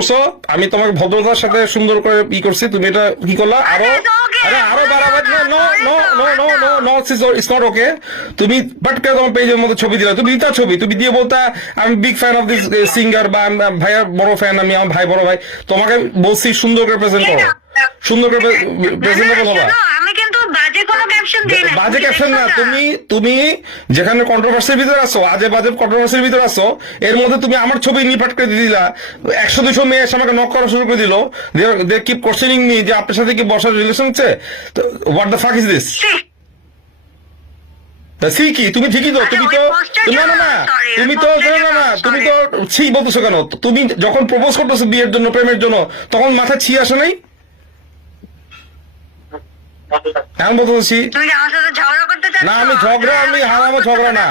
করছো, আমি তোমাকে ভদ্রতার সাথে সুন্দর করে ই করছি, তুমি এটা কি করলা আরো আরো বাড়াবার। No no no no no no it's not okay. তুমি বাট করে তোমার পেজের মধ্যে ছবি দিলা, তুমি দিতা ছবি, তুমি দিয়ে বলতা আমি big fan of this singer, বা ভাইয়ার বড় ফ্যান, আমি আমার ভাই বড় ভাই। তোমাকে বলছি সুন্দর করে প্রেজেন্ট করো, সুন্দর করে প্রেজেন্টেবল হবা। আমি কিন্তু বাজে কোনো ক্যাপশন দিই না, বাজে ক্যাপশন না, তুমি যেখানে কন্ট্রোভার্সির ভিতরে আছো, আজে বাজে কন্ট্রোভার্সির ভিতরে আছো, এর মধ্যে তুমি আমার ছবি নিপাট করে দিয়ে দিলা। 100-200 মেয়ে এসে আমাকে নক করা শুরু করে দিল, দে কিপ কোশ্চেনিং মি যে আপনার সাথে কি বসার রিলেশন আছে। What the fuck is this? কি তুমি ঠিকই তো, তুমি তো না না না তুমি তো না না তুমি তো ছি বলতেছো কেন? তুমি যখন প্রপোজ করতেছো বিয়ের জন্য, প্রেমের জন্য, তখন মাথায় ছি আসে নাই? আমি বলতেছি না, আমি ঝগড়া, আমার ঝগড়া না,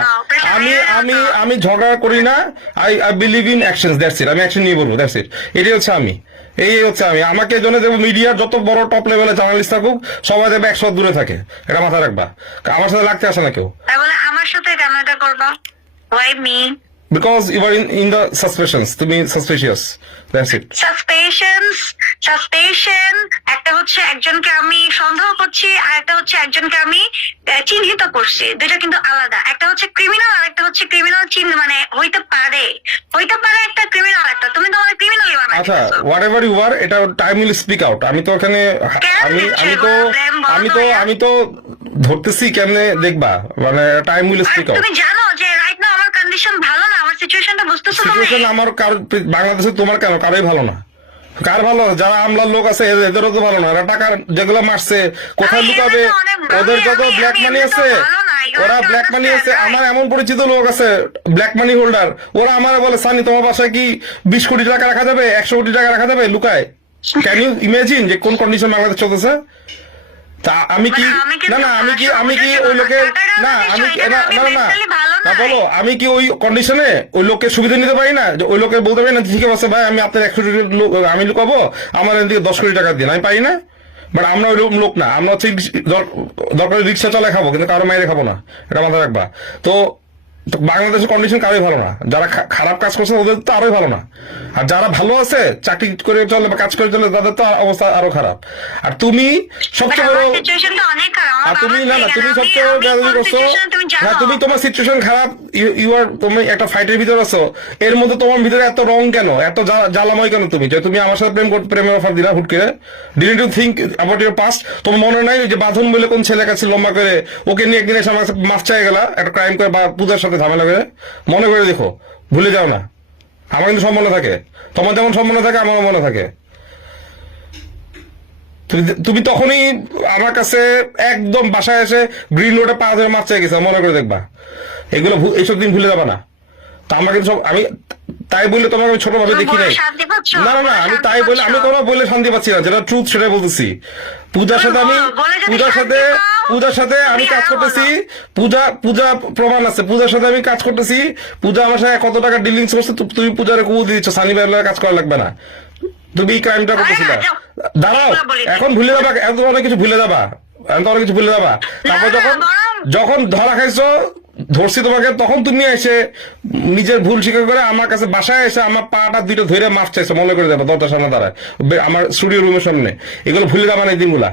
আমি ঝগড়া করি না। I believe in action, that's it. আমি অ্যাকশন নিয়ে বলবো, দ্যাটস ইট। এটাই হচ্ছে আমি, এই হচ্ছে আমি। আমাকে জন্য দেখবো মিডিয়ার যত বড় টপ লেভেলে জার্নালিস্ট থাকুক, সবাই দেখবে 100 দূরে থাকে, এটা মাথায় রাখবা। আমার সাথে লাগতে আসে না কেউ। আমার সাথে কেন এটা করবা? Why me? Because you are in the suspicions, তুমি suspicious, that's it. সাসপেশন একটা হচ্ছে একজনকে আমি সন্দেহ করছি, আর একটা হচ্ছে একজনকে আমি চিহ্নিত করছি, দুইটা কিন্তু আলাদা। একটা হচ্ছে ক্রিমিনাল, আর একটা হচ্ছে ক্রিমিনাল মানে হইতে পারে একটা ক্রিমিনাল, একটা তুমি তো আমার ক্রিমিনালই বানাই আচ্ছা, দিছো। whatever you are, এটা টাইম উইল স্পিক আউট। আমি তো ওখানে আমি তো ধরতেছি কেমনে দেখবা, মানে টাইম উইল স্পিক আউট। তুমি জানো যে রাইট নাও আমার কন্ডিশন ভালো না, আমার সিচুয়েশনটা বুঝতেছো তুমি? সিচুয়েশন আমার বাংলাদেশে তোমার কেন, কারোই ভালো না। কার ভালো? যারা আমলার লোক আছে এদেরও তো ভালো না। ওরা টাকা যেগুলো মারছে কোথায় লুকাবে? ওদের যত ব্ল্যাক মানি আছে, ওরা ব্ল্যাক মানি আছে। আমার এমন পরিচিত লোক আছে ব্ল্যাক মানি হোল্ডার, ওরা আমার বলে সানি তোমার বাসায় কি 20 কোটি টাকা রাখা যাবে, 100 কোটি টাকা রাখা যাবে লুকায়? ক্যান ইউ ইমাজিন যে কোন কন্ডিশন বাংলাদেশ চলতেছে? তা আমি কি আমি কি ওই লোকের না, আমি না বলো, আমি কি ওই কন্ডিশনে ওই লোকের সুবিধা নিতে পারি না? ওই লোকের বলতে পারি না ঠিক আছে ভাই আমি আপনার 100 কোটি আমি লুকাবো, আমার এদিকে 10 কোটি টাকা দিন, আমি পারি না? বাট আমরা ওই লোক না, আমরা হচ্ছে দরকার রিক্সা চালায় খাবো, কিন্তু কারো মাইরে খাবো না, এটা মাথায় রাখবা। তো বাংলাদেশের কন্ডিশন কারোই ভালো না। যারা খারাপ কাজ করছে ওদের তো আরোই ভালো না, আর যারা ভালো আছে চাকরি করে চলে বা কাজ করে চলে তাদের তো অবস্থা আরো খারাপ। আর তুমি সবচেয়ে বড়, আর তুমি না তুমি সবচেয়ে বড় বেয়াদবি করছো। হ্যাঁ, তুমি তোমার সিচুয়েশন খারাপ, তুমি একটা ফাইটের ভিতরে আছো, এর মধ্যে তোমার ভিতরে এত রং কেন, এত জ্বালাময় কেন? তুমি যে তুমি আমার সাথে প্রেমের অফার দিলা হুট করে, didn't you think about your past? তোমার মনে নাই যে বাঁধন বলে কোন ছেলে কাছে লম্বা করে ওকে নিয়ে একদিন এসে আমার কাছে মাফ চাই গেলা একটা ক্রাইম করে বা পূজার সাথে ঝামেলা করে? মনে করে দেখো, ভুলে যাও না। আমার কিন্তু সব মনে থাকে, তোমার যেমন সব মনে থাকে আমারও মনে থাকে। তুমি তখনই আমার কাছে একদম বাসায় এসে গ্রিন রোডে পা ধরে মাছ চাই গেছে, মনে করে দেখবা। এগুলো এইসব দিন ভুলে যাবা না। তা আমার কিন্তু সব, আমি তাই বললে তোমাকে আমি ছোটভাবে দেখি নাই। না না না, আমি তাই বলে, আমি তোমার বলে শান্তি পাচ্ছি না, যেটা ট্রুথ সেটাই বলতেছি। পূজার সাথে আমি কাজ করতেছি, পূজা প্রমাণ আছে, পূজার সাথে আমি কাজ করতেছি। পূজা আমার সাথে কত টাকা ডিলিংস করছে, তুমি পূজারে কবুল দিয়ে দিচ্ছ, সানি ভাইয়ের কাজ করা লাগবে না। তুমি এই ক্রাইমটা করতেছিলা। দাঁড়াও, এখন ভুলে যাবা, এত অনেক কিছু ভুলে যাবা, তারপর যখন ধরা খাইছো, ধরছি তোমাকে, তখন তুমি এসে নিজের ভুল স্বীকার করে আমার কাছে বাসায় এসে আমার পাটা দুটো ধরে মাফ চাইছো, মনে করে যাবো দরজার সামনে দাঁড়ায়, আমার স্টুডিও রুমের সামনে। এগুলো ভুলে যাবা না এই দিনগুলা।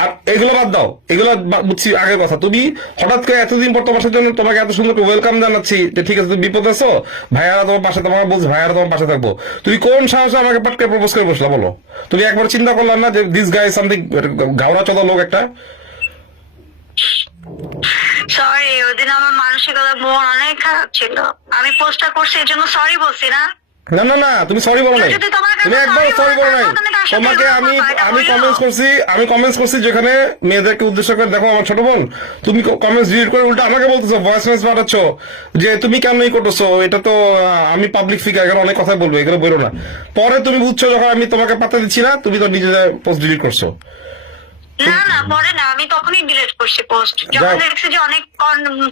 আর এগুলো বাদ দাও, এগুলো বুঝছি আগের কথা। তুমি হঠাৎ করে এতদিন পর তোমার জন্য তোমাকে এত সুন্দর ওয়েলকাম জানাচ্ছি যে ঠিক আছে তুমি বিপদ আছো, ভাইয়ারা তোমার পাশে, তোমাকে বলছো ভাইয়ারা তোমার পাশে থাকবো। তুমি কোন সাহসে আমাকে পাটকে প্রপোজ করে বসলা বলো? তুমি একবার চিন্তা করলাম না যে দিস গাই সামথিং ঘাওড়া চোদা লোক একটা? সরি, ওইদিন আমার মানসিকতা মন অনেক খারাপ ছিল, আমি পোস্টটা করছি এই জন্য সরি বলছি না। না না না, তুমি সরি বলো নাই, তুমি একবার সরি বলো নাই। তোমাকে আমি কমেন্টস করছি যেখানে মেয়েদেরকে উদ্দেশ্য করে, দেখো আমার ছোট বোন, তুমি কমেন্টস ডিলিট করে উল্টা আমাকে বলতেছো, ভয়েস মেসেজ পাঠাচ্ছ যে তুমি কেন এই করতেছো, এটা তো আমি পাবলিক ফিগার, এখানে অনেক কথা বলবো, এগুলো বলো না। পরে তুমি বুঝছো যখন আমি তোমাকে পাত্তা দিচ্ছি না, তুমি তো নিজে পোস্ট ডিলিট করছো। না পরে না, আমি তখনই ডিলিট করছি পোস্ট, যখন দেখছি যে অনেক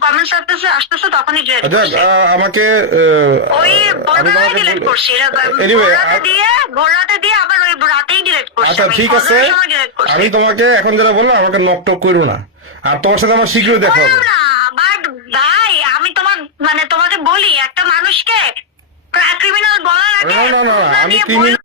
কমেন্টস আসতেছে তখনই ডিলিট করছি। আমাকে ওই বড়রাতে ডিলিট করছি, ভোররাতে দিয়ে আবার ওই রাতেই ডিলিট করছি। আচ্ছা ঠিক আছে, আমি তোমাকে এখন যেটা বললাম, আমাকে নক টক করো না, আর তোমার সাথে আমার শীঘ্রই দেখা হবে। বাট ভাই, আমি তোমাকে বলি, একটা মানুষকে ক্রিমিনাল বলার আগে না, না, না, খুলনা আমি নিয়ে criminal